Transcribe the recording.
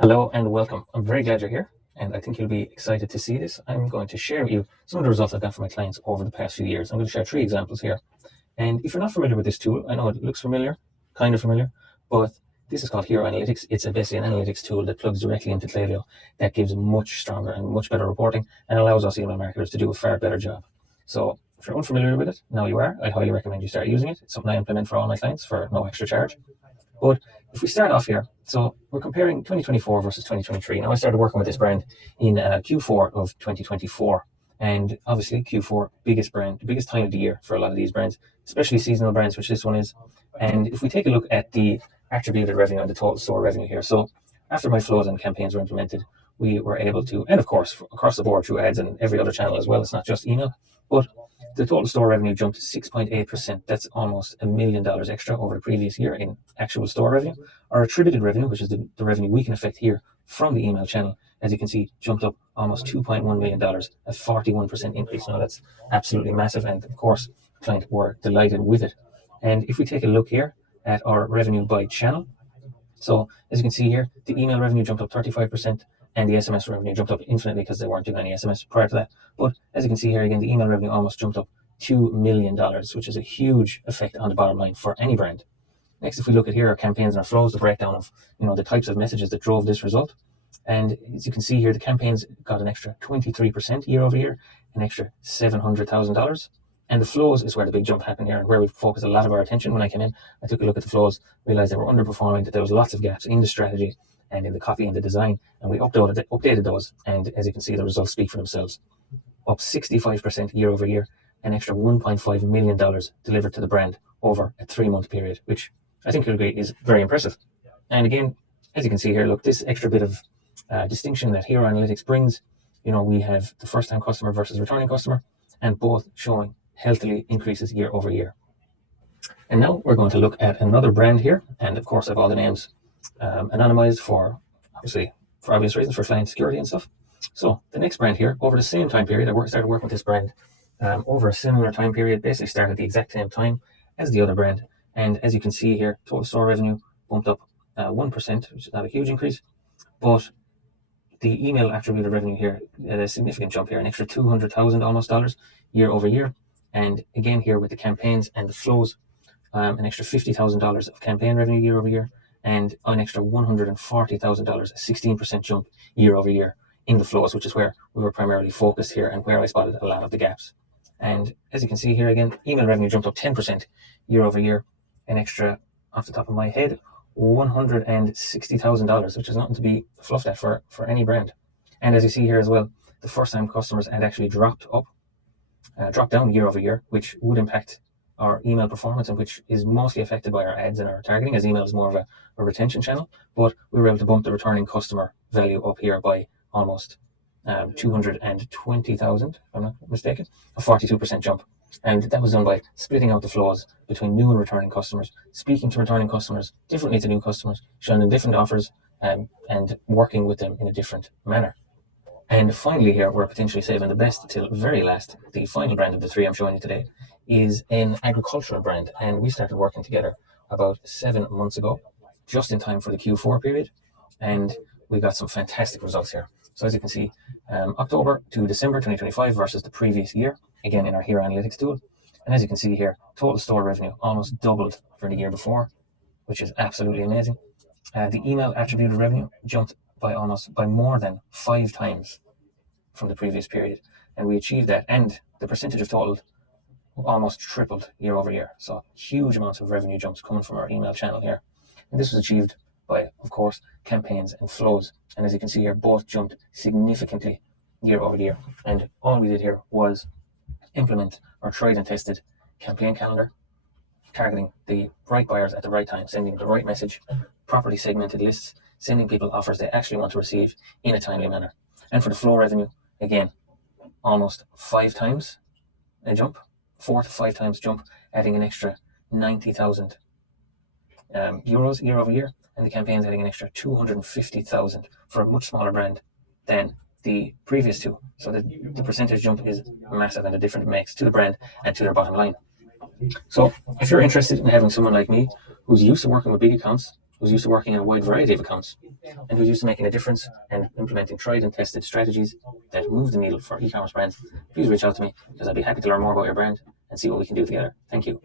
Hello and welcome. I'm very glad you're here, and I think you'll be excited to see this. I'm going to share with you some of the results I've got for my clients over the past few years. I'm going to share three examples here. And if you're not familiar with this tool, I know it looks familiar, kind of familiar, but this is called Hero Analytics. It's basically an analytics tool that plugs directly into Klaviyo that gives much stronger and much better reporting and allows us email marketers to do a far better job. So if you're unfamiliar with it, now you are. I highly recommend you start using it. It's something I implement for all my clients for no extra charge. But if we start off here, so we're comparing 2024 versus 2023. Now I started working with this brand in Q4 of 2024. And obviously Q4, biggest brand, the biggest time of the year for a lot of these brands, especially seasonal brands, which this one is. And if we take a look at the attributed revenue and the total store revenue here. So after my flows and campaigns were implemented, we were able to, and of course, across the board through ads and every other channel as well, it's not just email, but the total store revenue jumped 6.8%. That's almost $1 million extra over the previous year in actual store revenue. Our attributed revenue, which is the revenue we can affect here from the email channel, as you can see, jumped up almost $2.1 million, a 41% increase. Now that's absolutely massive. And of course, the client were delighted with it. And if we take a look here at our revenue by channel, so as you can see here, the email revenue jumped up 35%. And the SMS revenue jumped up infinitely because they weren't doing any SMS prior to that. But as you can see here again, the email revenue almost jumped up $2 million, which is a huge effect on the bottom line for any brand. Next, if we look at here, our campaigns and our flows, the breakdown of the types of messages that drove this result. And as you can see here, the campaigns got an extra 23% year over year, an extra $700,000. And the flows is where the big jump happened here and where we focused a lot of our attention. When I came in, I took a look at the flows, realized they were underperforming, that there was lots of gaps in the strategy and in the copy and the design, and we updated those, and as you can see, the results speak for themselves. Up 65% year over year, an extra $1.5 million delivered to the brand over a 3-month period, which I think you'll agree is very impressive. And again, as you can see here, look, this extra bit of distinction that Hero Analytics brings, we have the first-time customer versus returning customer, and both showing healthily increases year over year. And now we're going to look at another brand here, and of course I have all the names anonymized for obvious reasons, for client security and stuff. So the next brand here, over the same time period, I started working with this brand over a similar time period, basically started at the exact same time as the other brand. And as you can see here, total store revenue bumped up 1%, which is not a huge increase, but the email attributed revenue here had a significant jump here, an extra $200,000 almost dollars year over year. And again here with the campaigns and the flows, an extra $50,000 of campaign revenue year over year, and an extra $140,000, a 16% jump year over year in the flows, which is where we were primarily focused here and where I spotted a lot of the gaps. And as you can see here again, email revenue jumped up 10% year over year, an extra, off the top of my head, $160,000, which is nothing to be fluffed at for any brand. And as you see here as well, the first-time customers had actually dropped down year over year, which would impact our email performance, and which is mostly affected by our ads and our targeting, as email is more of a retention channel. But we were able to bump the returning customer value up here by almost 220,000, if I'm not mistaken, a 42% jump. And that was done by splitting out the flows between new and returning customers, speaking to returning customers differently to new customers, showing them different offers, and working with them in a different manner. And finally here, we're potentially saving the best till very last. The final brand of the three I'm showing you today is an agricultural brand. And we started working together about 7 months ago, just in time for the Q4 period. And we got some fantastic results here. So as you can see, October to December 2025 versus the previous year, again in our Hero Analytics tool. And as you can see here, total store revenue almost doubled for the year before, which is absolutely amazing. The email attributed revenue jumped by more than 5 times from the previous period, and we achieved that, and the percentage of total almost tripled year over year. So huge amounts of revenue jumps coming from our email channel here, and this was achieved by, of course, campaigns and flows. And as you can see here, both jumped significantly year over year. And all we did here was implement our tried and tested campaign calendar, targeting the right buyers at the right time, sending the right message, properly segmented lists, sending people offers they actually want to receive in a timely manner. And for the flow revenue, again, almost 5 times a jump, 4 to 5 times jump, adding an extra 90,000 euros year over year, and the campaigns adding an extra 250,000 for a much smaller brand than the previous two. So the percentage jump is massive, and the difference it makes to the brand and to their bottom line. So if you're interested in having someone like me who's used to working with big accounts, who's used to working in a wide variety of accounts, and who's used to making a difference and implementing tried and tested strategies that move the needle for e-commerce brands, please reach out to me because I'd be happy to learn more about your brand and see what we can do together. Thank you.